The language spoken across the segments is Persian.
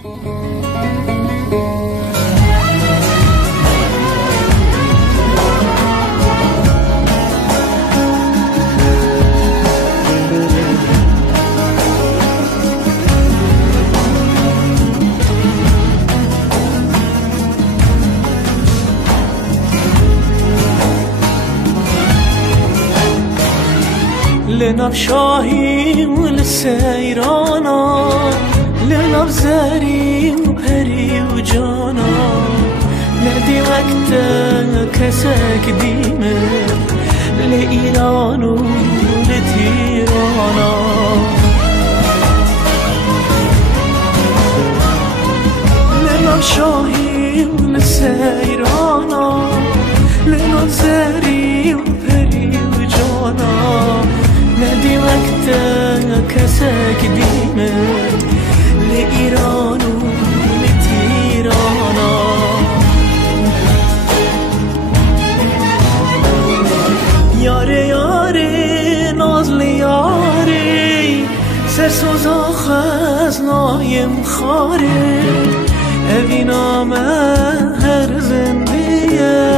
لنب شاهی و لسیرانا، لنب زری و پری و جانا، ندی وقت کسک دیمه لإیران و لتیرانا. لنب شاهی و لسیرانا، لنب زری و پری و جانا، ندی وقت کسک دیمه لإیران و لتیرانا. یاره یاره نازل یاره، سرسوزا خزنایم خاره، اوی نامه هر زندیه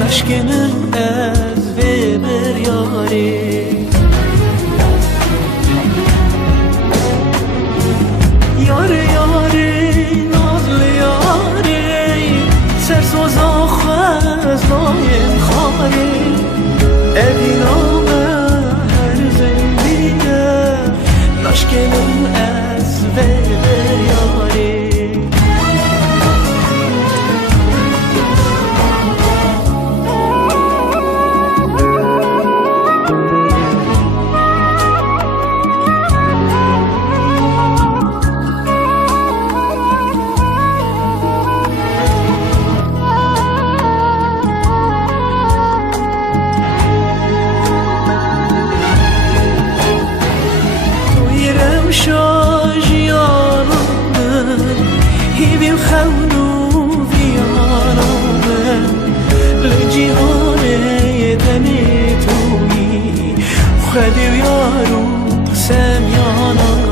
نشکنم از وی بر یاره. یاره یاره نازل یاره، سرسوزا خزنایم خاره، اوی نامه هر زندیه نشکنم از وی بر یاره. شاجیانم هیبیم خونو بیانم لجیهانه دنی توی خدیو یارو سمیانم.